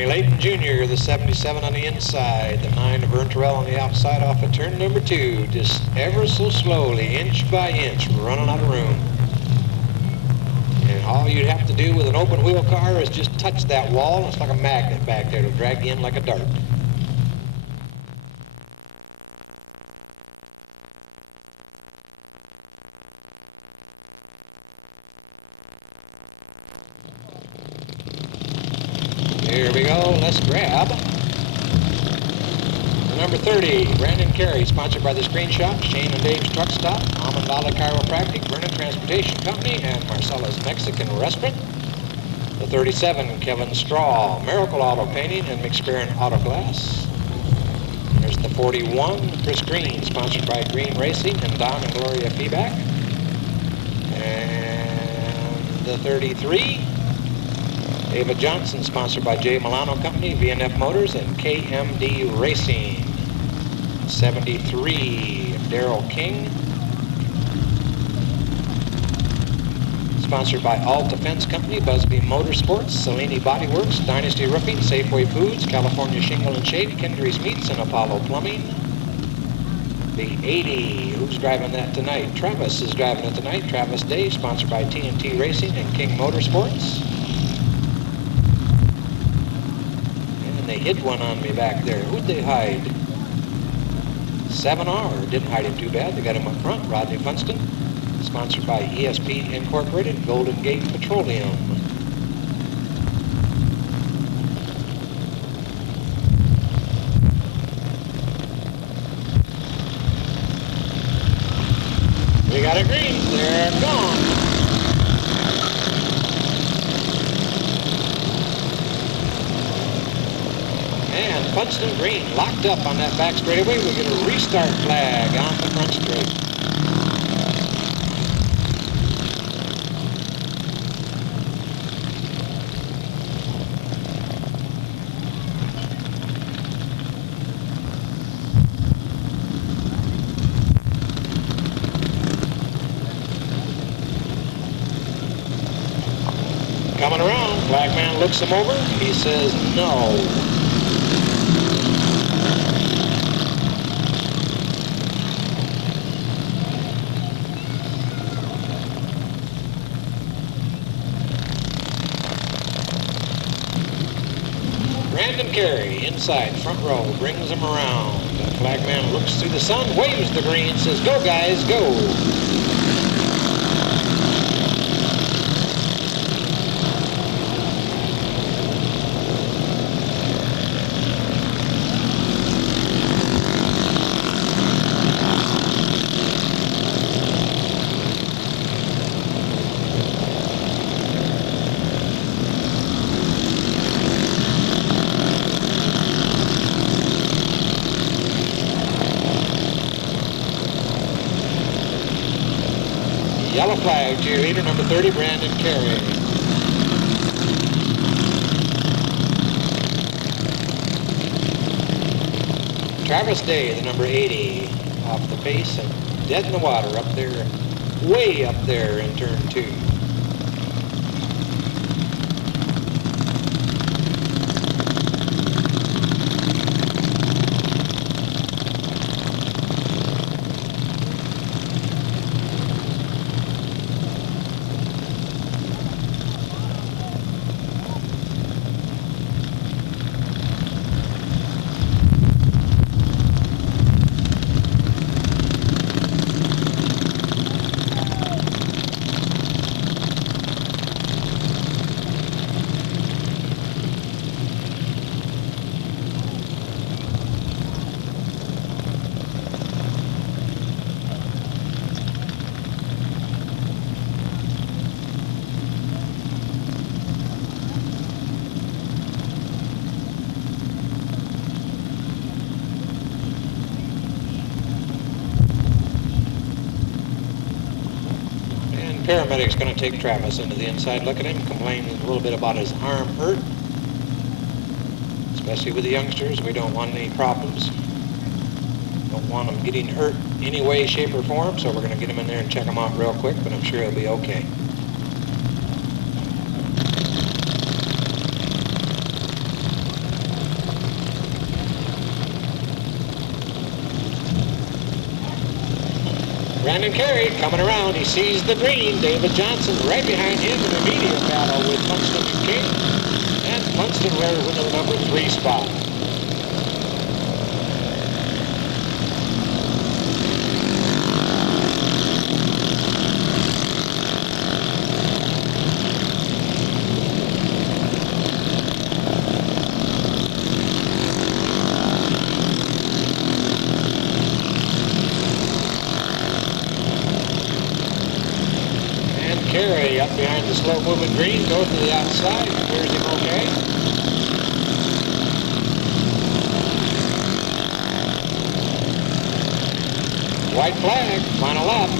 Bernie Layton Jr., the 77 on the inside, the 9 of Vern Terrell on the outside off of turn number 2, just ever so slowly, inch by inch, running out of room. And all you'd have to do with an open wheel car is just touch that wall. It's like a magnet back there. It'll drag you in like a dart. Here we go, let's grab the number 30, Brendon Carey, sponsored by the Screen Shop, Shane and Dave's Truck Stop, Almond Valley Chiropractic, Vernon Transportation Company, and Marcella's Mexican Restaurant. The 37, Kevin Straw, Miracle Auto Painting and McSperrin Auto Glass. There's the 41, Chris Green, sponsored by Green Racing and Don and Gloria Feedback. And the 33, David Johnson, sponsored by J. Milano Company, VNF Motors, and KMD Racing. 73, Darrell King, sponsored by All Defense Company, Busby Motorsports, Cellini Body Works, Dynasty Roofing, Safeway Foods, California Shingle and Shade, Kendry's Meats, and Apollo Plumbing. The 80, who's driving that tonight? Travis is driving it tonight. Travis Day, sponsored by TNT Racing and King Motorsports. They hid one on me back there. Who'd they hide? 7R. Didn't hide him too bad. They got him up front. Rodney Funston, sponsored by ESP Incorporated, Golden Gate Petroleum. We got a green. They're gone. And Funston Green locked up on that back straightaway. We get a restart flag on the front straight. Coming around, black man looks him over. He says no. Brendon Carey, inside, front row, brings him around. The flag man looks through the sun, waves the green, says, go guys, go. Yellow flag to your leader, number 30, Brendon Carey. Travis Day, the number 80, off the pace and dead in the water up there, way up there in turn 2. Paramedic's going to take Travis into the inside. Look at him, complaining a little bit about his arm hurt. Especially with the youngsters, we don't want any problems. Don't want them getting hurt any way, shape, or form, so we're going to get him in there and check him out real quick, but I'm sure he'll be okay. Brendon Carey coming around. He sees the green. David Johnson right behind him in a medium battle with Paulsen and King. And Paulsen wears into the number 3 spot. Carey up behind the slow-moving green, goes to the outside, clears him okay. White flag, final lap.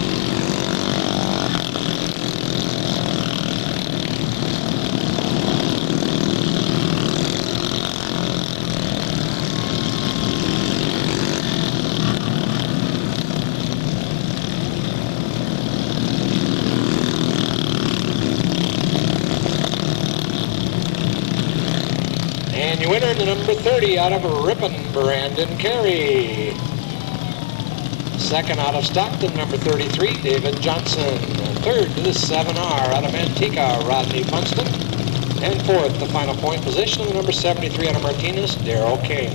And you enter the number 30 out of Ripon, Brendon Carey. Second out of Stockton, number 33, David Johnson. Third to the 7R out of Antigua, Rodney Paulsen. And fourth, the final point position, the number 73 out of Martinez, Darrell King.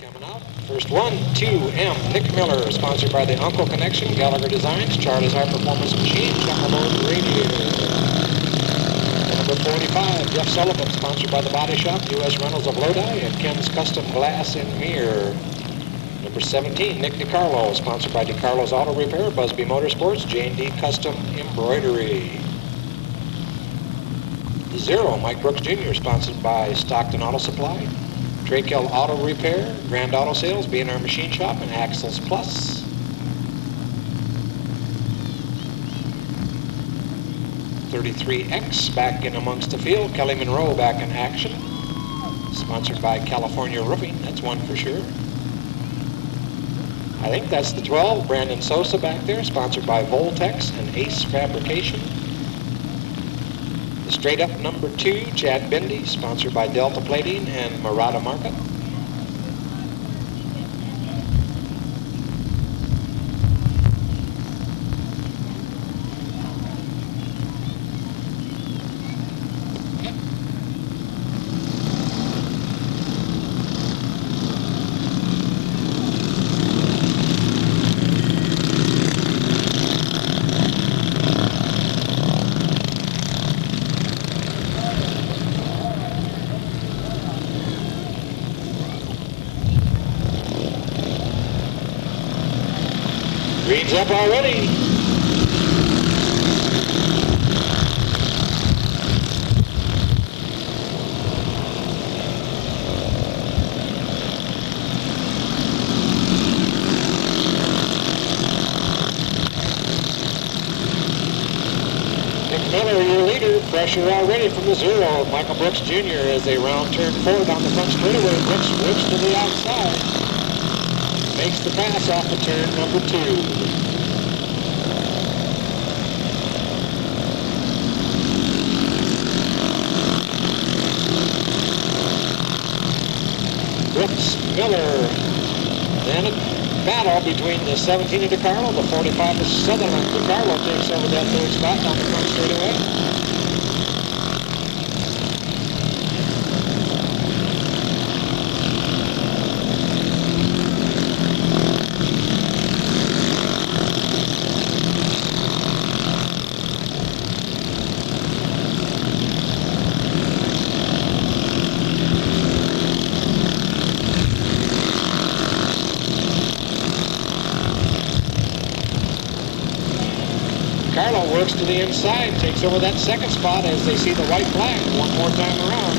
Coming out. First one, 2M, Nick Miller, sponsored by the Uncle Connection, Gallagher Designs, Charlie's High Performance Machine, Chucklemo's Radiator. Number 45, Jeff Sullivan, sponsored by the Body Shop, U.S. Reynolds of Lodi, and Ken's Custom Glass and Mirror. Number 17, Nick DeCarlo, sponsored by DeCarlo's Auto Repair, Busby Motorsports, J&D Custom Embroidery. 0, Mike Brooks Jr., sponsored by Stockton Auto Supply, Trakel Auto Repair, Grand Auto Sales, B&R Machine Shop, and Axles Plus. 33X back in amongst the field. Kelly Monroe back in action. Sponsored by California Roofing, that's one for sure. I think that's the 12, Brandon Sosa back there, sponsored by Voltex and Ace Fabrication. The straight up number 2, Chad Bindy, sponsored by Delta Plating and Murata Market. Green's up already. Nick Miller, your leader. Pressure already from the 0. Michael Brooks Jr. as they round turn 4 down the front straightaway. Brooks whips to the outside. Makes the pass off of turn number 2. Brooks, Miller. Then a battle between the 17 of DeCarlo, the 45 of Sutherland. DeCarlo takes over that 3rd spot down the front straightaway. DeCarlo works to the inside, takes over that 2nd spot as they see the white flag one more time around.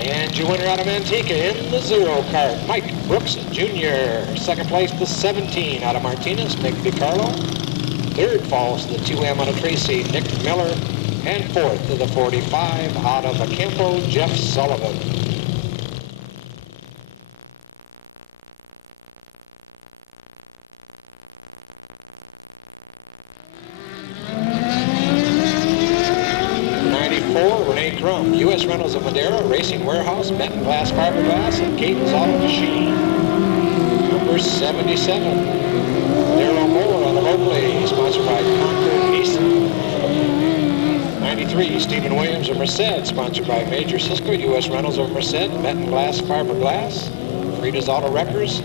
And your winner out of Antigua in the 0 cart, Mike Brooks Jr. 2nd place, the 17 out of Martinez, Nick DeCarlo. 3rd falls to the 2M out of Tracy, Nick Miller. And fourth to the 45 out of Acampo, Jeff Sullivan. U.S. Reynolds of Madera, Racing Warehouse, Benton Glass Fiberglass, and Caden's Auto Machine. Number 77, Darryl Moore on the Mobley, sponsored by Concord Easton. 93, Stephen Williams of Merced, sponsored by Major Cisco, U.S. Reynolds of Merced, Benton Glass Fiberglass, Frida's Auto Wreckers,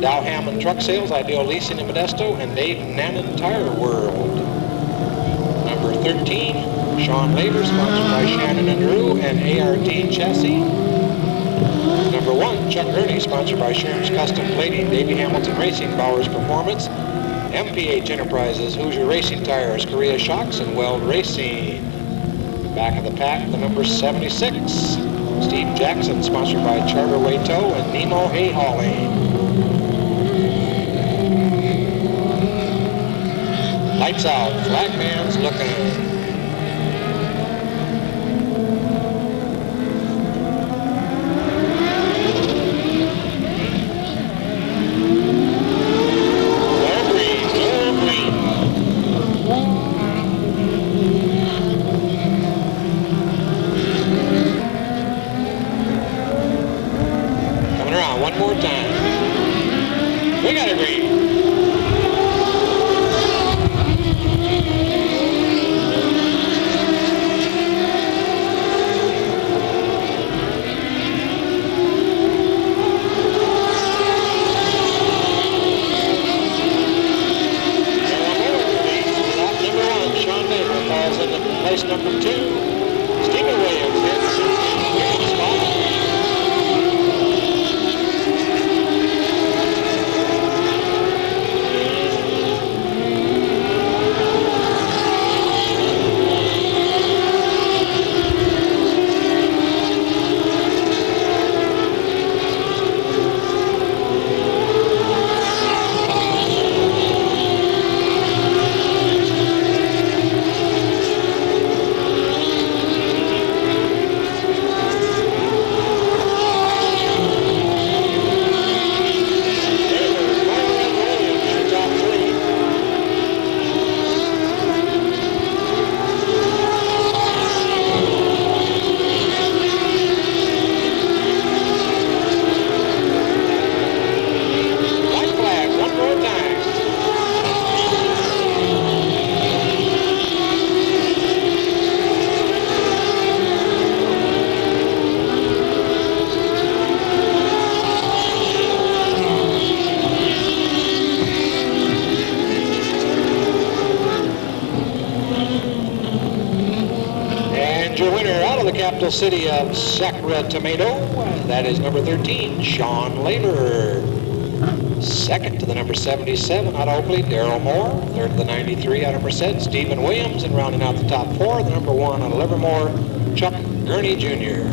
Dow Hammond Truck Sales, Ideal Leasing in Modesto, and Dave Nannon Tire World. Number 13, Shawn Leaber, sponsored by Shannon and Drew and ART Chassis. Number 1, Chuck Gurney, sponsored by Sherm's Custom Plating, Davey Hamilton Racing, Bowers Performance, MPH Enterprises, Hoosier Racing Tires, Korea Shocks, and Weld Racing. Back of the pack, the number 76, Steve Jackson, sponsored by Charterway Tow and Nemo Hay Hauling. Lights out, flagman's looking. Capital city of Sacramento, that is number 13, Shawn Leaber. Second to the number 77 out of Oakley, Darryl Moore. Third to the 93 out of Merced, Stephen Williams. And rounding out the top 4, the number 1 out of Livermore, Chuck Gurney Jr.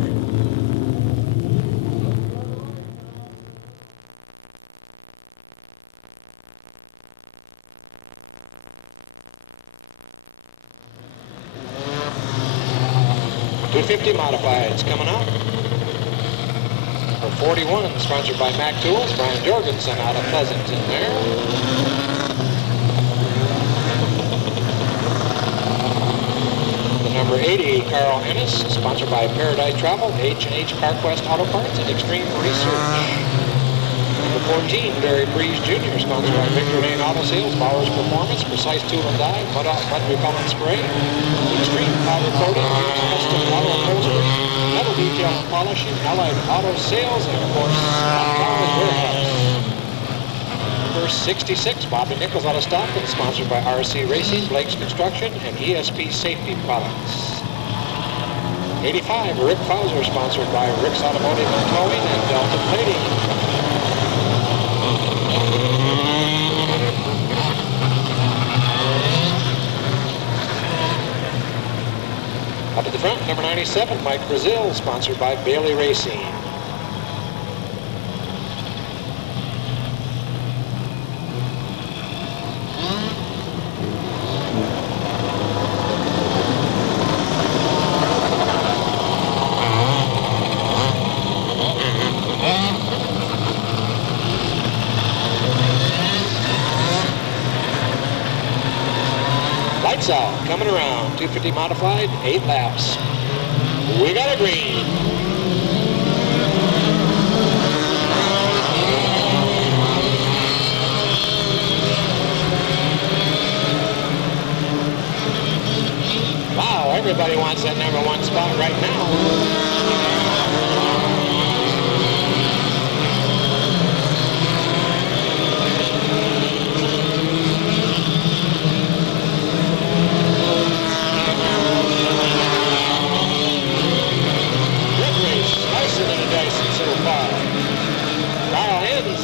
Modifieds coming up. For 41, sponsored by Mac Tools, Brian Jorgensen out of Pleasanton there. The number 80, Carl Ennis, sponsored by Paradise Travel, H&H CarQuest Auto Parts, and Extreme Research. Number 14, Barry Breeze Jr., sponsored by Victor Lane Auto Sales, Bowers Performance, Precise Tool and Die, Mud Repellent Spray, Extreme Powder Coating, Custom Auto Upholstery, Metal Detail and Polishing, Allied Auto Sales, and of course, Warehouse. Number 66, Bobby Nichols out of Stockton, sponsored by RC Racing, Blake's Construction, and ESP Safety Products. 85, Rick Fauser, sponsored by Rick's Automotive and Towing and Delta Plating. Up at the front, number 97, Mike Brazil, sponsored by Bailey Racing. south, coming around, 250 modified, 8 laps. We got a green. Wow, everybody wants that #1 spot right now.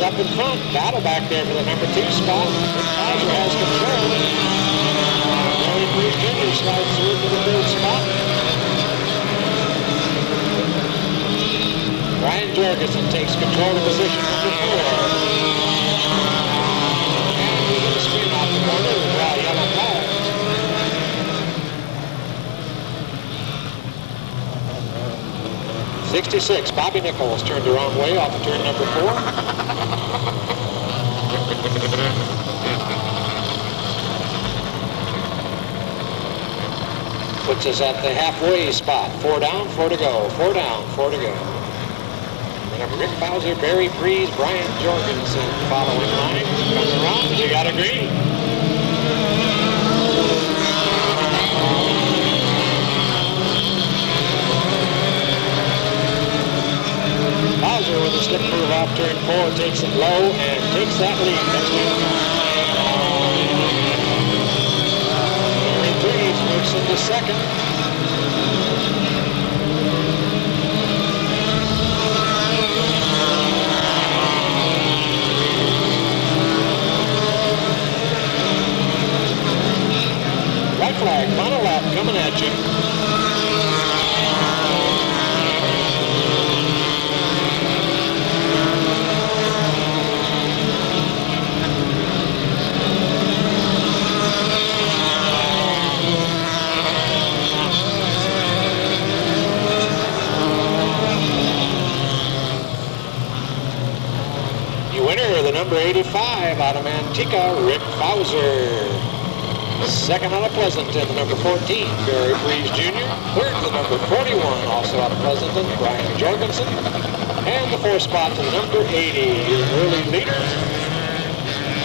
Up in front, battle back there for the #2 spot. Paulsen has control. Barry Bruce Jr. slides through for the 3rd spot. Brian Jorgensen takes control of position #4. And we get a spin off the corner with a yellow flag. '66, Bobby Nichols turned the wrong way off of turn #4. Puts us at the halfway spot. 4 down, 4 to go. 4 down, 4 to go. And Rick Bowser, Barry Freeze, Brian Jorgensen following line. Comes around, you got a green. Bowser with a slip move off turn 4, takes it low and takes that lead. That's Barry Freeze moves into 2nd. White flag, final lap coming at you. Winner, the number 85 out of Manteca, Rick Bowser. 2nd out of Pleasanton, the number 14, Barry Freeze Jr. 3rd, the number 41, also out of Pleasanton, Brian Jorgensen. And the 4th spot to the number 80, your early leader,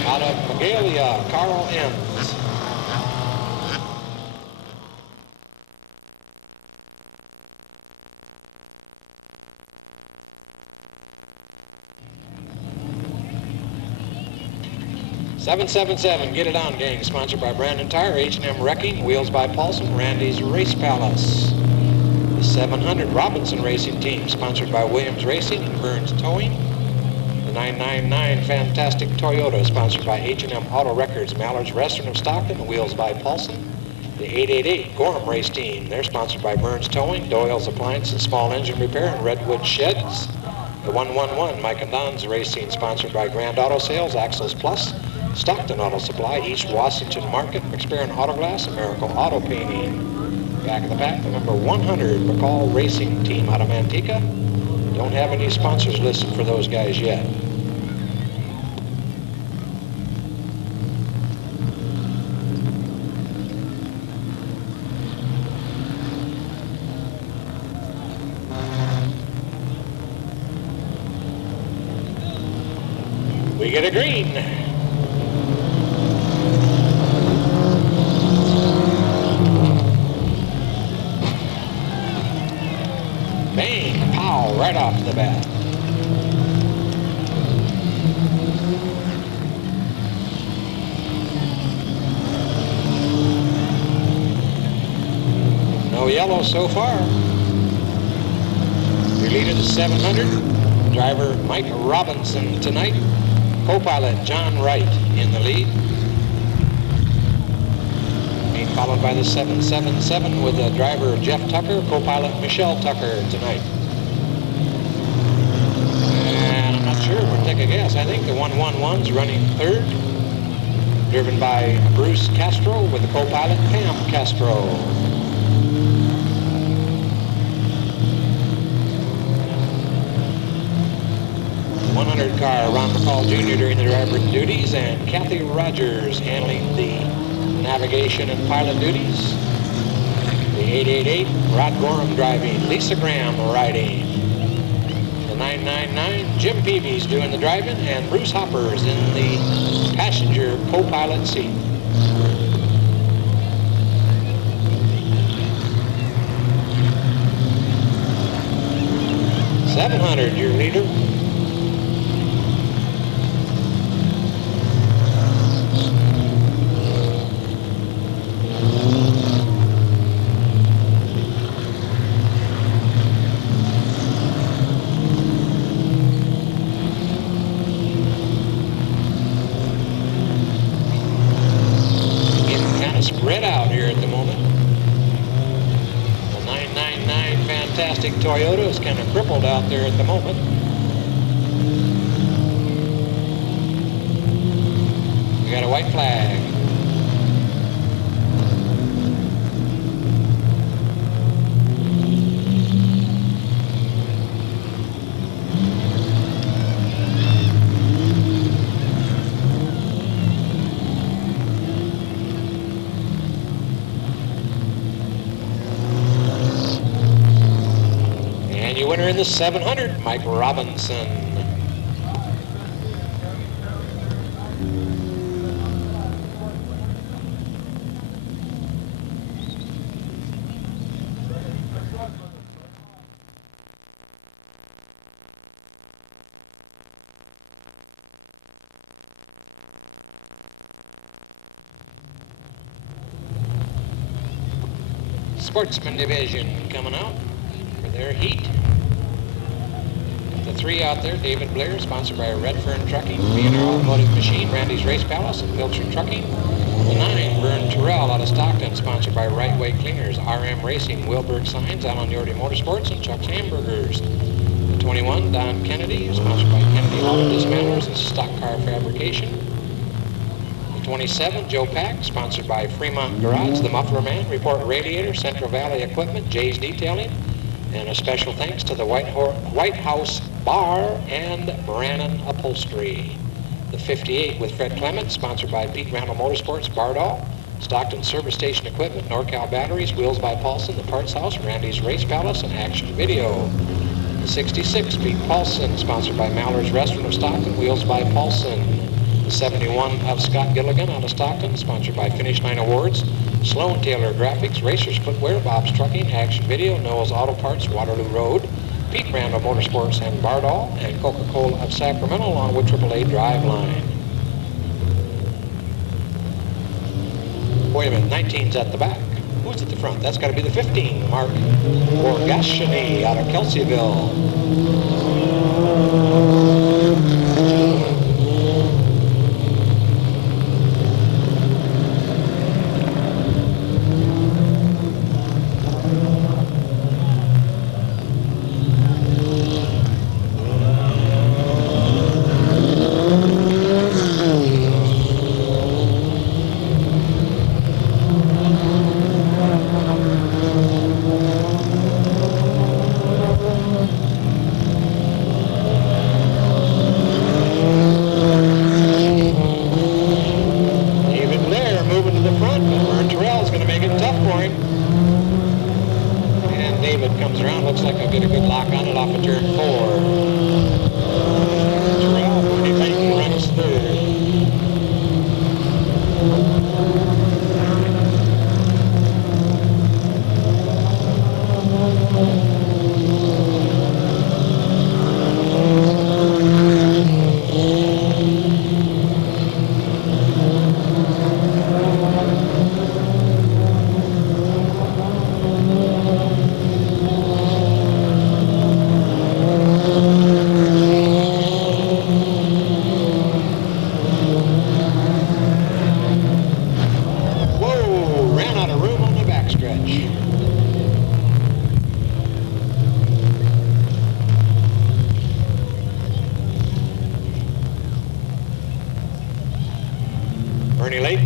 out of Magalia, Carl Enns. '777, get it on, gang. Sponsored by Brendon Tire, H&M Wrecking, Wheels by Paulsen, Randy's Race Palace. The 700 Robinson Racing Team, sponsored by Williams Racing and Burns Towing. The 999 Fantastic Toyota, sponsored by H&M Auto Records, Mallard's Restaurant of Stockton, Wheels by Paulsen. The 888 Goreham Race Team, they're sponsored by Burns Towing, Doyle's Appliance and Small Engine Repair, and Redwood Sheds. The 111 Mike and Don's Racing, sponsored by Grand Auto Sales, Axles Plus, Stockton Auto Supply, East Washington Market, McSperrin Auto Glass, American Auto Painting. Back of the pack, the number 100 McCall Racing Team out of Manteca. Don't have any sponsors listed for those guys yet. We get a green. Bang, pow, right off the bat. No yellow so far. Your leader is 700. Driver Mike Robinson tonight. Co-pilot John Wright in the lead. Being followed by the 777 with the driver Jeff Tucker, co-pilot Michelle Tucker tonight. And I'm not sure, but take a guess. I think the 111's running 3rd. Driven by Bruce Castro with the co-pilot Pam Castro. 100 car, Ron McCall Jr. during the driver duties, and Kathy Rogers handling the navigation and pilot duties. The 888, Rod Goreham driving, Lisa Graham riding. The 999, Jim Peavy's doing the driving, and Bruce Hopper's in the passenger co-pilot seat. .700, your leader. Spread out here at the moment. The 999 fantastic Toyota is kind of crippled out there at the moment. We got a white flag. Winner in the 700, Mike Robinson. Sportsman division coming out for their heat. The 3 out there, David Blair, sponsored by Redfern Trucking, B&R Automotive Machine, Randy's Race Palace, and Pilcher Trucking. The 9, Vern Terrell out of Stockton, sponsored by Right Way Cleaners, RM Racing, Wilberg Signs, Alan Yorty Motorsports, and Chuck's Hamburgers. The 21, Don Kennedy, sponsored by Kennedy Auto Dismantlers and Stock Car Fabrication. The 27, Joe Pack, sponsored by Fremont Garage, The Muffler Man, Report Radiator, Central Valley Equipment, Jay's Detailing. And a special thanks to the White House Bar and Brannon Upholstery. The 58 with Fred Clement, sponsored by Pete Randall Motorsports, Bardall. Stockton Service Station Equipment, NorCal Batteries, Wheels by Paulsen, The Parts House, Randy's Race Palace, and Action Video. The 66, Pete Paulsen, sponsored by Mallard's Restaurant of Stockton, Wheels by Paulsen. The 71 of Scott Gilligan out of Stockton, sponsored by Finish Line Awards. Sloan Taylor Graphics, Racers Footwear, Bob's Trucking, Action Video, Noah's Auto Parts, Waterloo Road, Pete Randall Motorsports and Bardall, and Coca-Cola of Sacramento, along with AAA Driveline. Wait a minute, 19's at the back. Who's at the front? That's got to be the 15, Mark Borgesanee out of Kelseyville.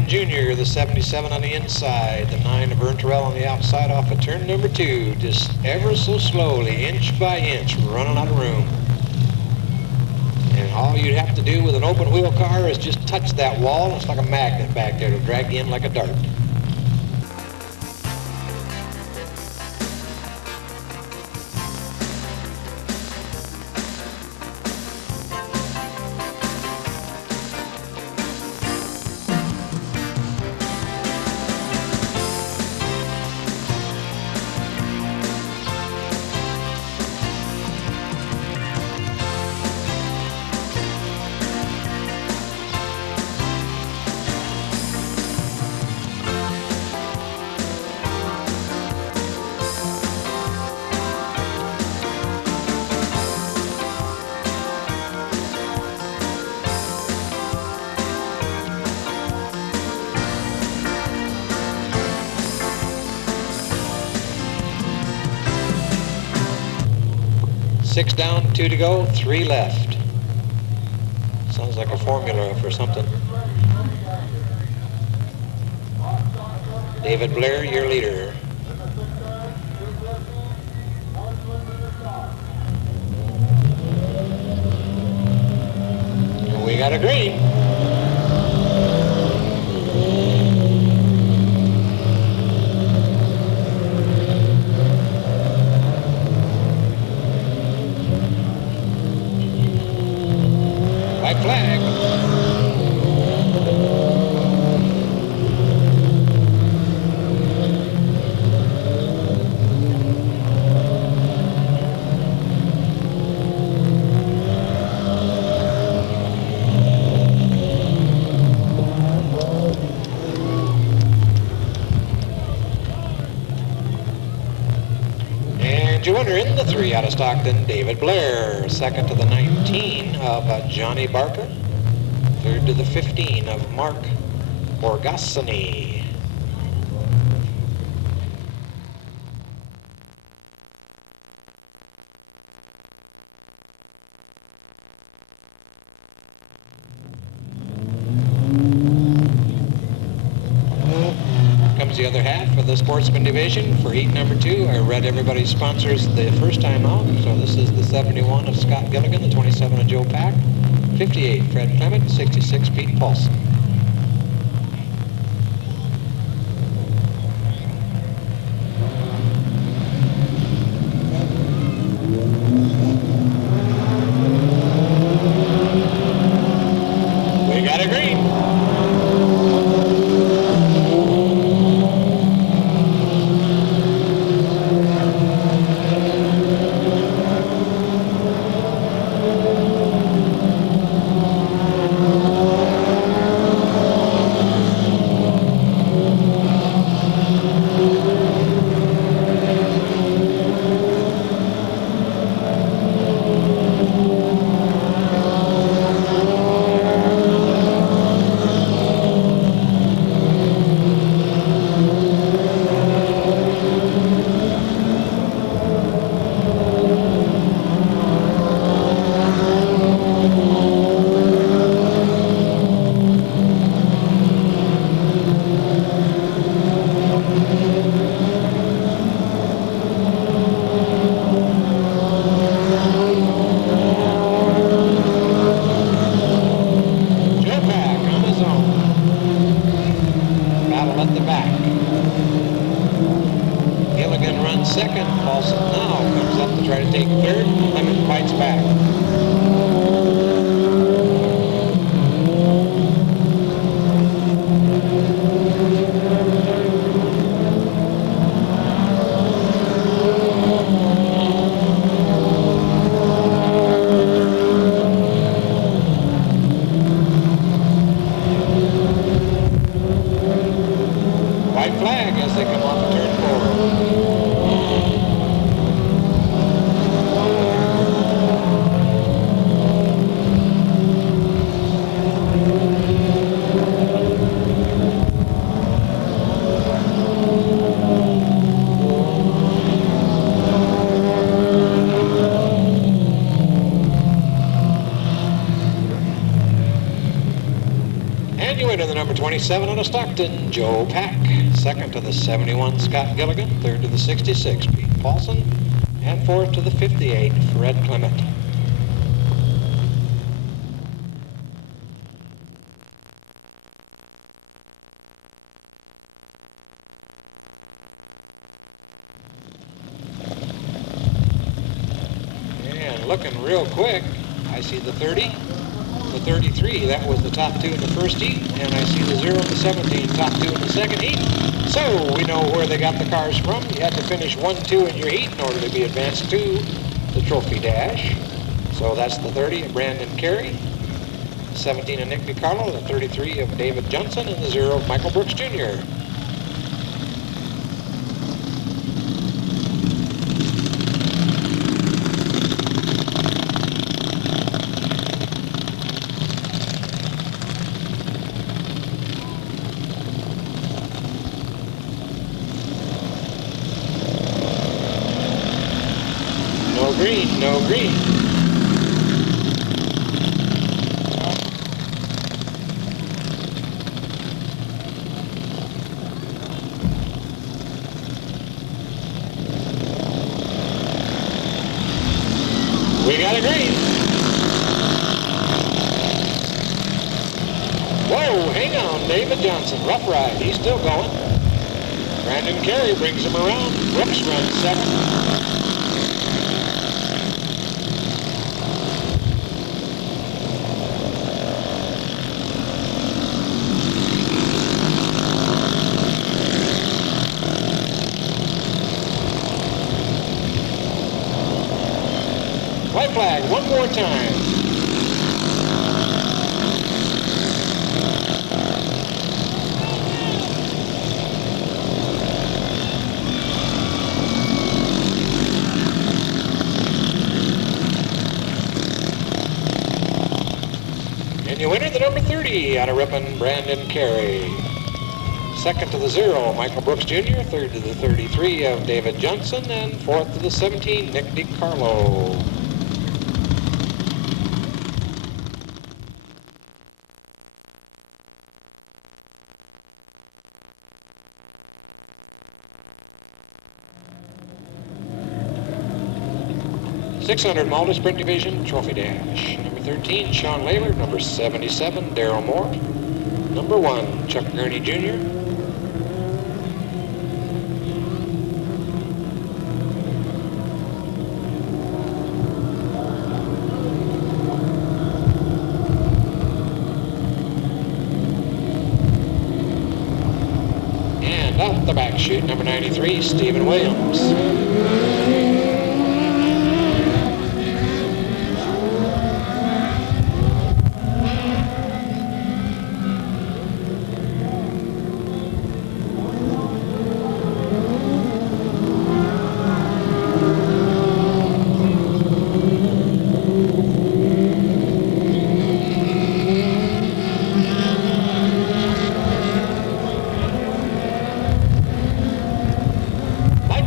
Junior, the 77 on the inside, the 9 of Vern Terrell on the outside off of turn number 2, just ever so slowly, inch by inch, running out of room. And All you'd have to do with an open wheel car is just touch that wall. It's like a magnet back there. It'll drag you in like a dart. Six down, 2 to go, 3 left. Sounds like a formula for something. David Blair, your leader. We got a green. Flag. And your winner in the 3 out of Stockton, David Blair. Second to the 19 of Johnny Barker. Third to the 15 of Mark Borgesanee. Comes the other half of the sportsman division for heat number 2. I read everybody's sponsors the first time out. So this is the 71 of Scott Gilligan, the 27 of Joe Pack, 58 Fred Clement, 66 Pete Paulsen. We got a green. Second, Paulsen now comes up to try to take third. Clement fights back. White flag as they come off turn 4. To the number 27 out of Stockton, Joe Pack. Second to the 71, Scott Gilligan. Third to the 66, Pete Paulsen. And fourth to the 58, Fred Clement. And looking real quick, I see the 30, the 33. That was the top two in the first heat. And I see the 0 and the 17, top two in the second heat. So we know where they got the cars from. You had to finish 1-2 in your heat in order to be advanced to the trophy dash. So that's the 30 of Brendon Carey, 17 of Nick DeCarlo, the 33 of David Johnson, and the 0 of Michael Brooks Jr. No green, no green. We got a green. Whoa, hang on, David Johnson, rough ride, he's still going. Brendon Carey brings him around. Brooks runs second. White flag, one more time. And you enter the number 30 out of ribbon, Brendon Carey. Second to the 0, Michael Brooks Jr., third to the 33 of David Johnson, and fourth to the 17, Nick DeCarlo. .600 Malta Sprint Division Trophy Dash. Number 13, Shawn Leaber. Number 77, Darrell Moore. Number 1, Chuck Gurney Jr. And off the back chute, number 93, Stephen Williams.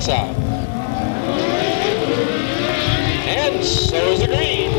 Out. And so is the green.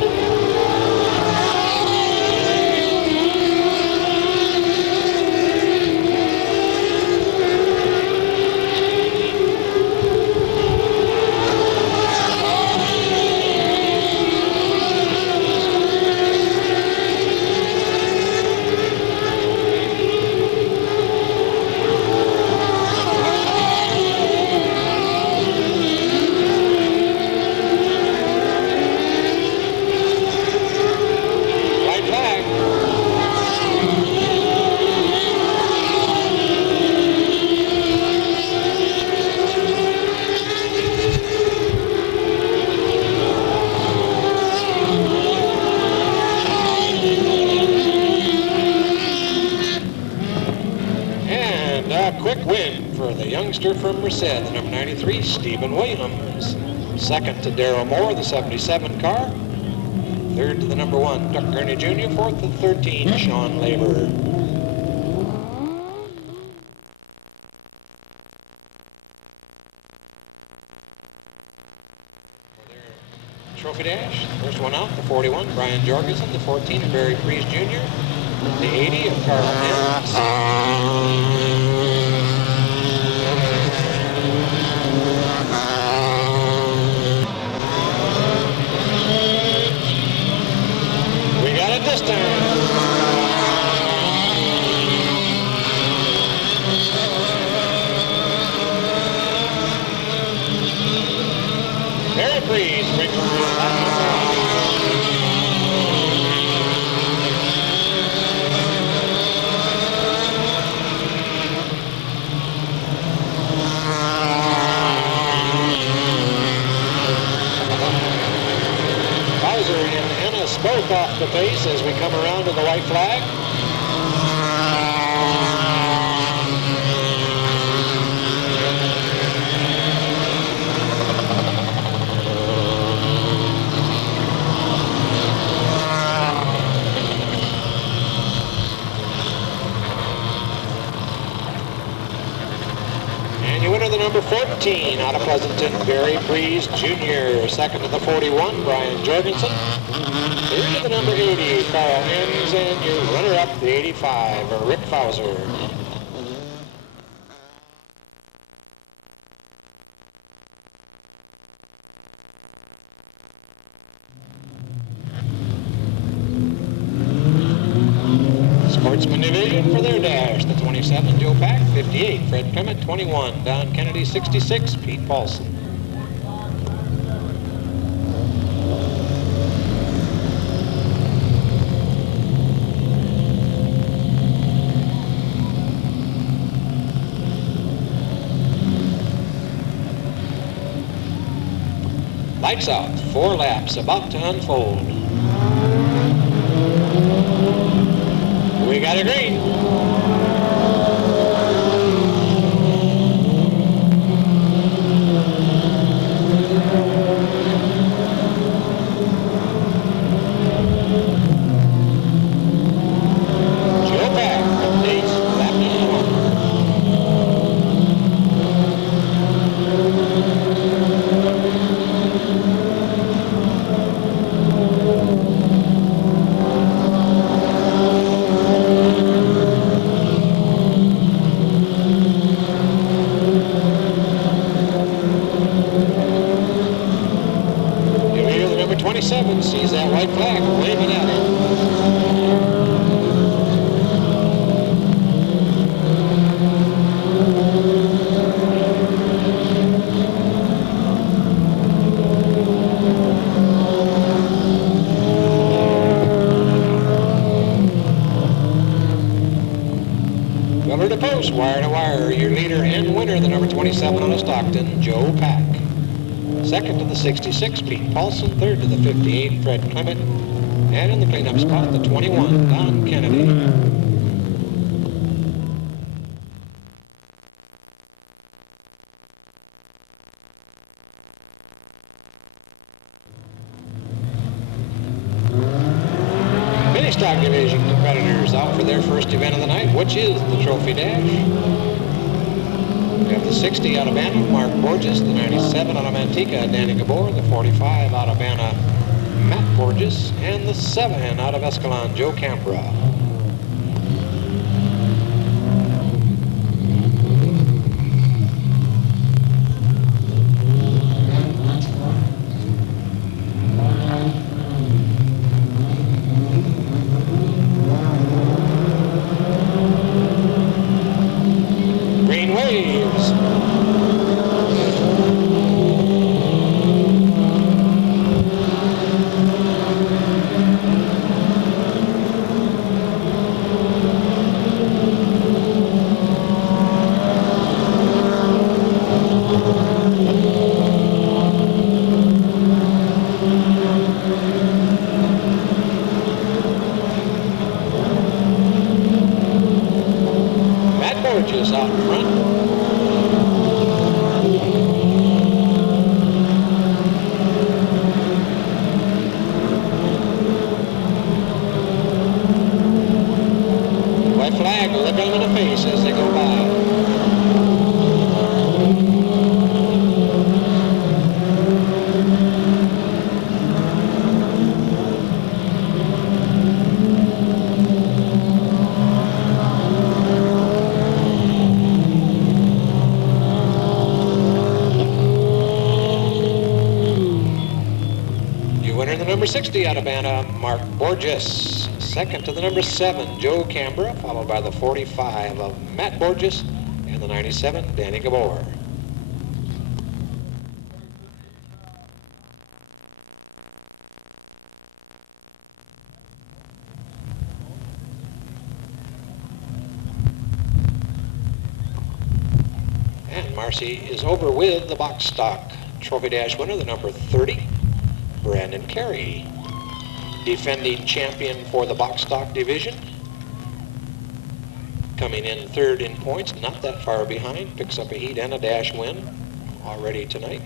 Quick win for the youngster from Merced, the number 93, Stephen Williams. Second to Darrell Moore, the 77 car. Third to the number 1, Chuck Gurney Jr. Fourth to the 13, Shawn Leaber. For their trophy dash, the first one out, the 41, Brian Jorgensen, the 14, Barry Priest Jr., the 80 of Carl Nance. This time. Very pleased. Bowser and Ennis both off the pace as we come around to the white flag. The number 14 out of Pleasanton, Barry Breeze Jr. Second to the 41, Brian Jorgensen. Third to the number 80, Carl Enns, and your runner-up, the 85, Rick Fowser. Sportsman division for their dash, the 27, Joe Pack, 58, Fred Clement, 21, Don Kennedy, 66, Pete Paulsen. Lights out, 4 laps about to unfold. We got a green. Joe Pack updates lap number 1. Sees that white flag waving at him. Pillar to post, wire to wire. Your leader and winner, the number 27 on a Stockton, Joe Pack. Second to the 66, Pete Paulsen. Third to the 58, Fred Clement. And in the cleanup spot, the 21, Don Kennedy. Mini Stock Division competitors out for their first event of the night, which is the Trophy Dash. We have the 60 out of Banna, Mark Borges, the 97 out of Manteca, Danny Gabor, the 45 out of Banna, Matt Borges, and the 7 out of Escalon, Joe Cambra. Borges out in front. White flag, look them in the face as they go by. Number 60 out of Banna, Mark Borges. Second to the number 7, Joe Cambra, followed by the 45 of Matt Borges and the 97, Danny Gabor. And Marcy is over with the box stock trophy dash winner, the number 30. Brendon Carey. defending champion for the box stock division. Coming in third in points, not that far behind, picks up a heat and a dash win already tonight.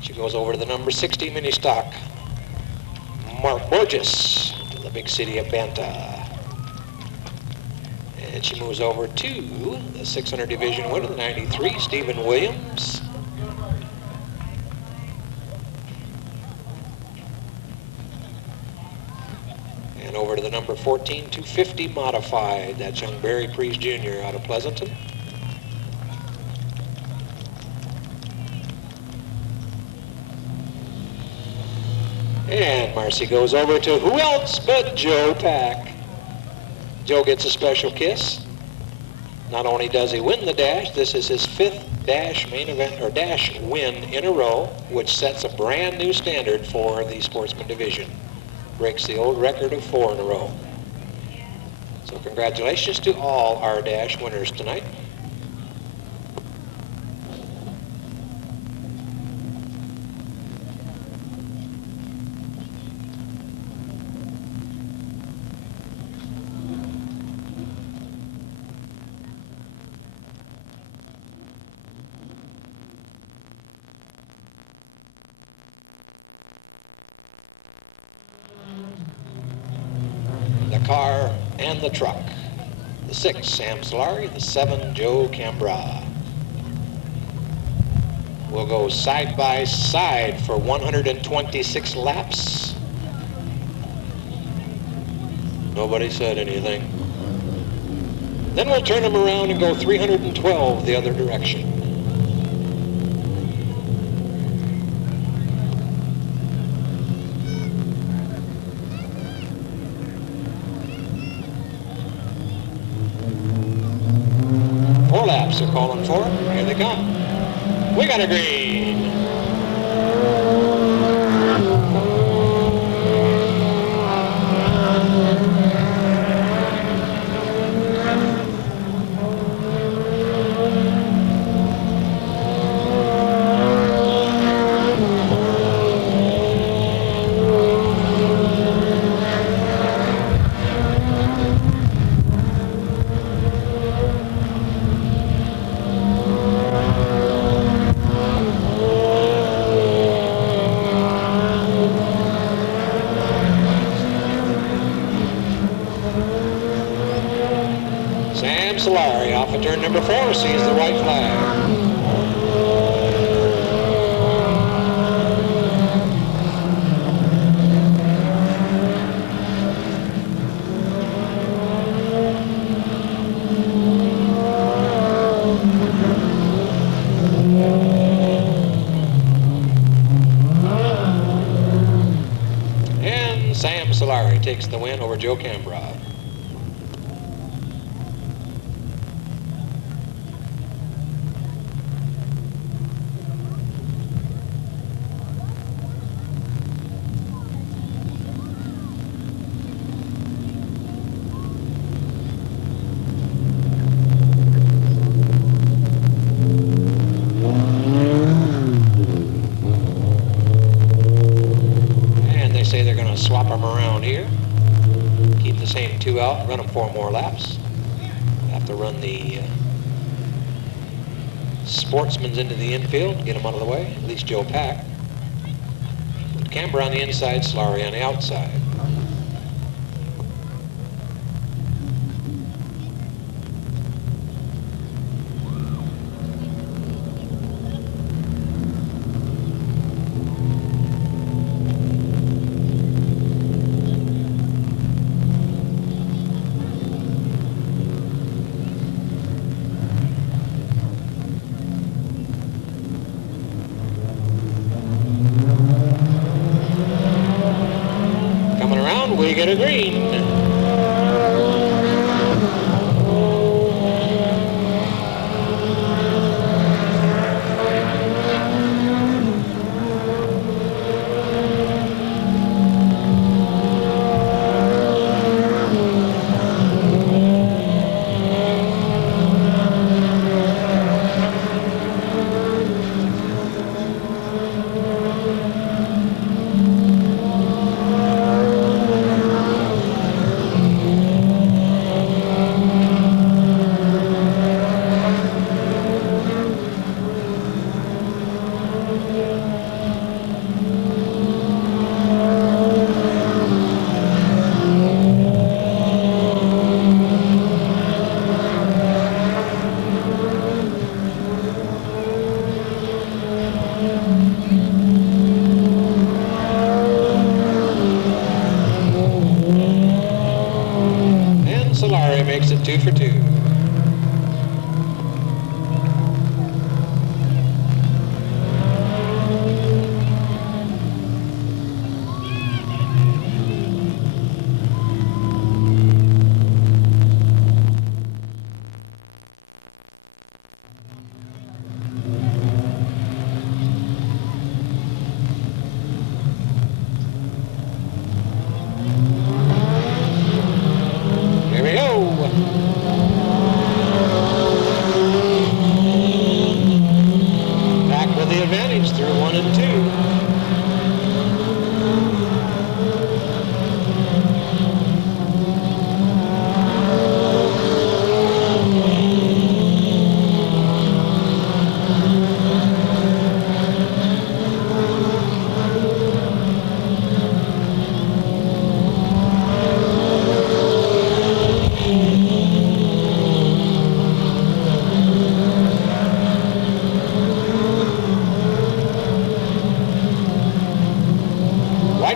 She goes over to the number 60 mini stock, Mark Borges, to the big city of Banta. And she moves over to the 600 division winner, the 93, Stephen Williams. And over to the number 14, 250 modified. That's young Barry Priest Jr. out of Pleasanton. And Marcy goes over to who else but Joe Pack. Joe gets a special kiss. Not only does he win the dash, this is his 5th dash main event or dash win in a row, which sets a brand new standard for the sportsman division. Breaks the old record of 4 in a row. So congratulations to all our dash winners tonight. Car and the truck. The 6, Sam Solari. The 7, Joe Cambra. We'll go side by side for 126 laps. Nobody said anything. Then we'll turn them around and go 312 the other direction. They're calling for it. Here they come. We got a green. Solari off of turn number 4 sees the white flag. And Sam Solari takes the win over Joe Cambra. Swap them around here. Keep the same 2 out, run them 4 more laps. Have to run the sportsmans into the infield, get them out of the way, at least Joe Pack. Put Cambra on the inside, Solari on the outside. We get a green. 2 for 2.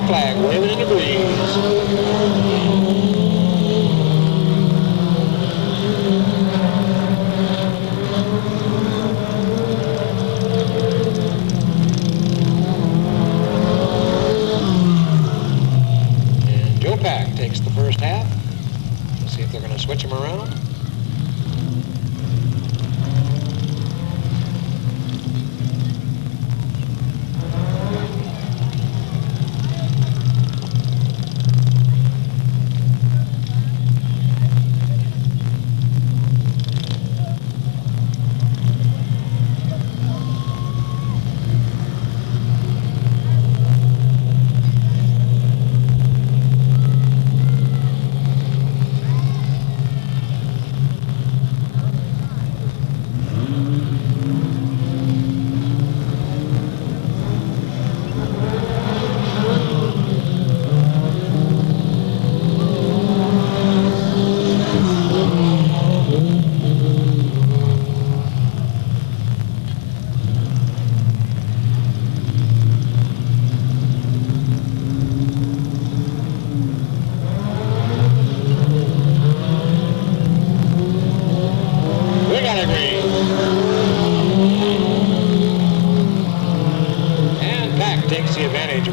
Flag waving in the breeze. And Joe Pack takes the first half. Let's see if they're going to switch him around.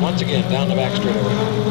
Once again down the back straightaway.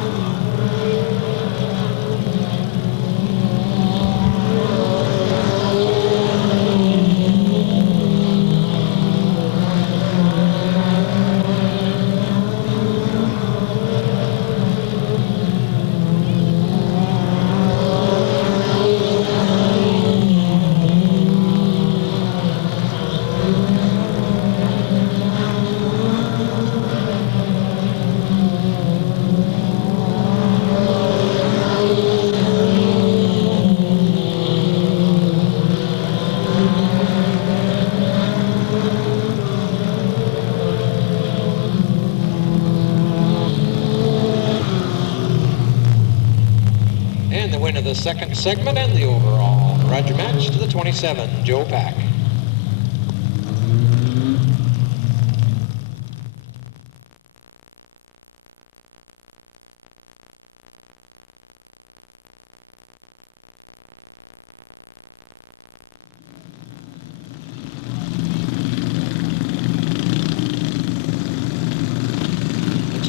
Winner the second segment and the overall Roger match to the 27, Joe Pack.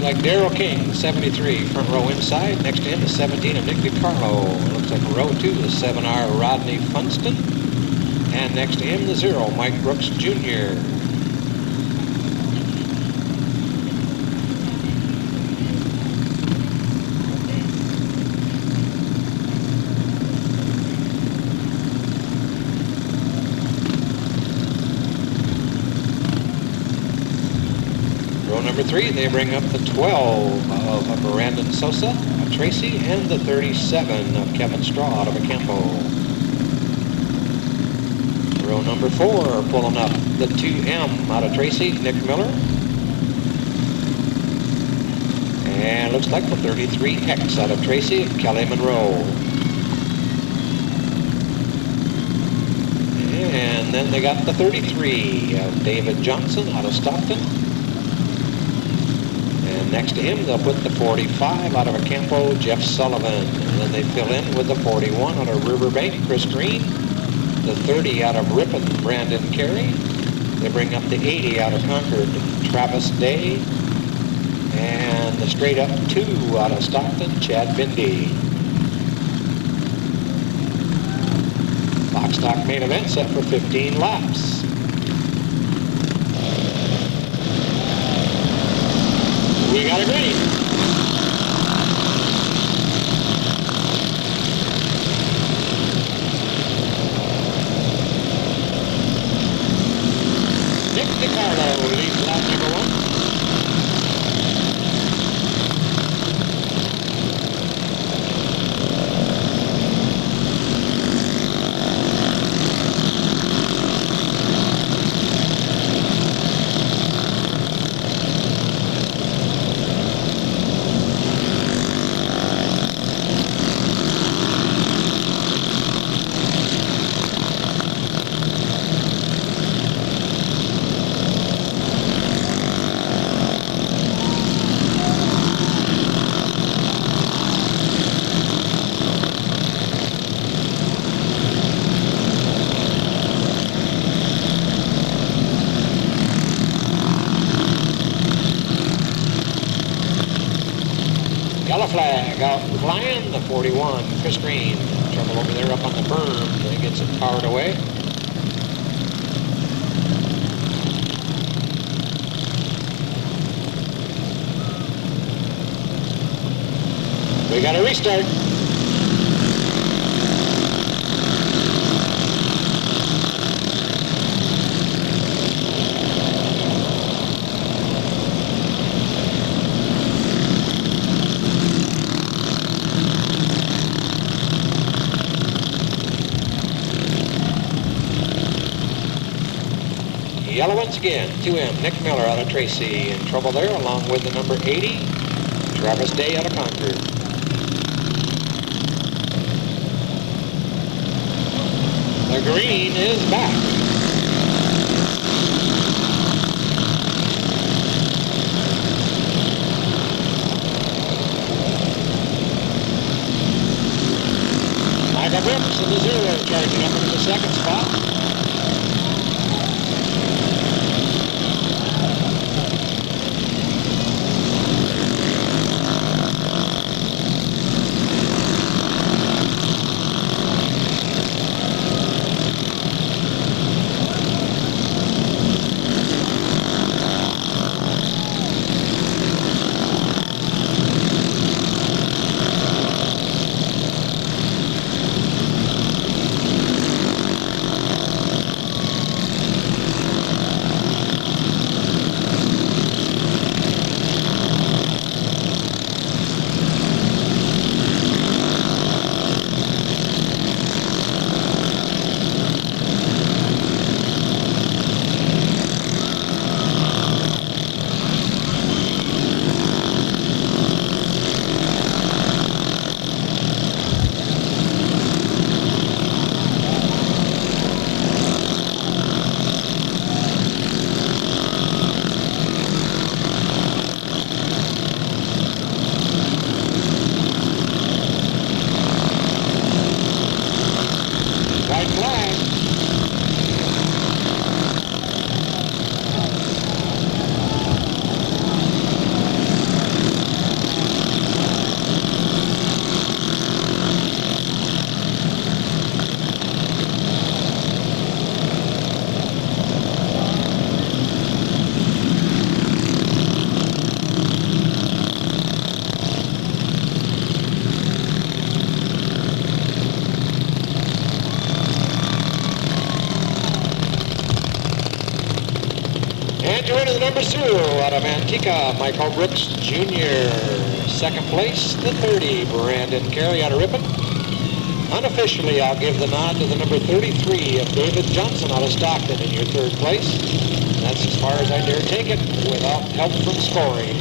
Like Daryl King, 73, front row inside. Next to him is 17 of Nick DeCarlo. Looks like row 2 is 7R Rodney Funston. And next to him, the 0, Mike Brooks Jr. Number 3, they bring up the 12 of Brendon Sosa, of Tracy, and the 37 of Kevin Straw out of Acampo. Row number 4, pulling up the 2M out of Tracy, Nick Miller. And looks like the 33X out of Tracy, Kelly Monroe. And then they got the 33 of David Johnson out of Stockton. Next to him, they'll put the 45 out of a Campo, Jeff Sullivan. And then they fill in with the 41 out of Riverbank, Chris Green. The 30 out of Ripon, Brendon Carey. They bring up the 80 out of Concord, Travis Day. And the straight up 2 out of Stockton, Chad Bindi. Box stock main event set for 15 laps. We got a green. DeCarlo leads lap number 1. Yellow flag out flying, the 41, Chris Green. Trouble over there up on the berm. They get some powered away. We got a restart. Yellow once again, 2M, Nick Miller out of Tracy. In trouble there, along with the number 80, Travis Day out of Concord. The green is back. Michael Brooks in the 0, charging up into the 2nd spot. And joining the number 2 out of Antigua, Michael Brooks Jr. Second place, the 30, Brendon Carey out of Ripon. Unofficially, I'll give the nod to the number 33 of David Johnson out of Stockton in your 3rd place. And that's as far as I dare take it without help from scoring.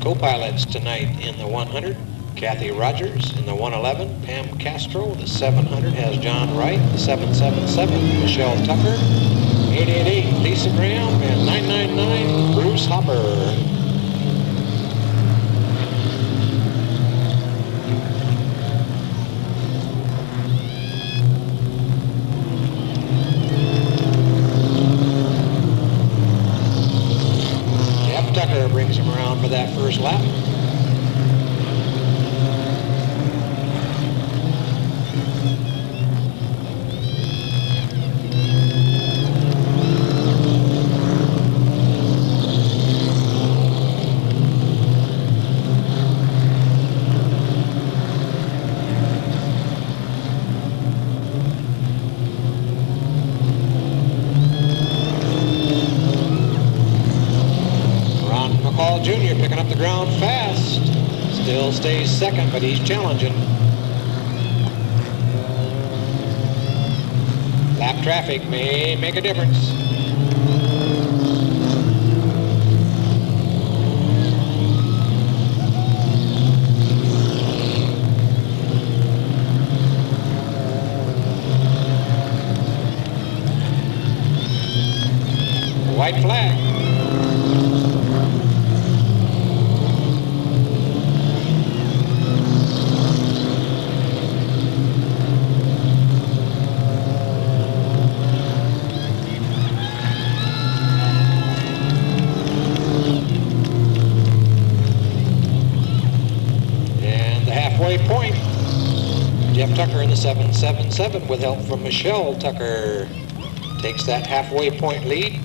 Co-pilots tonight in the 100, Kathy Rogers in the 111, Pam Castro. The 700 has John Wright. The 777, Michelle Tucker. 888, Lisa Graham. And 999, Bruce Hopper. Tucker brings him around for that first lap. Jr. picking up the ground fast. Still stays second, but he's challenging. Lap traffic may make a difference. White flag. Point. Jeff Tucker in the 777 with help from Michelle Tucker takes that halfway point lead.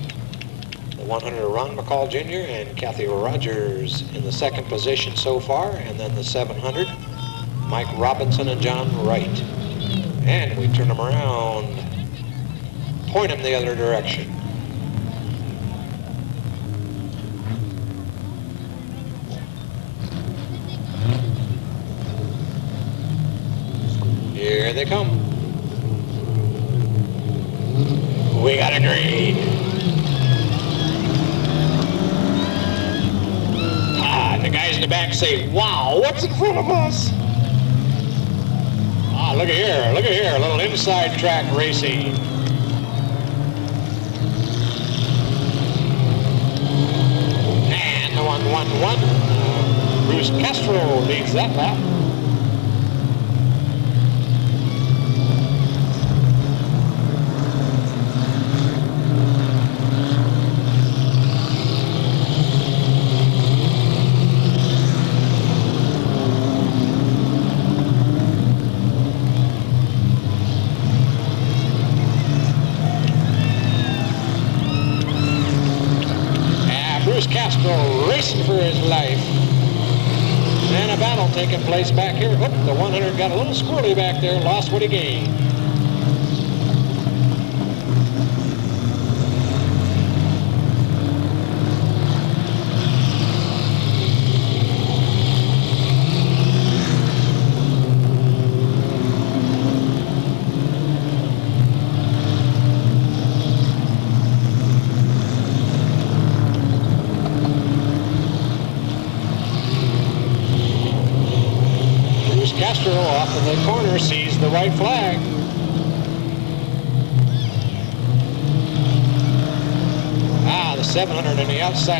The 100 Ron McCall Jr. and Kathy Rogers in the second position so far, and then the 700 Mike Robinson and John Wright. And we turn them around, point them the other direction. Here they come. We got a green. And the guys in the back say, wow, what's in front of us? Look at here, a little inside track racing. And the 111, Bruce Castro leads that lap. Castro racing for his life. And a battle taking place back here. Oop, the 100 got a little squirrely back there, lost what he gained. Castro off in the corner sees the white flag. The 700 on the outside.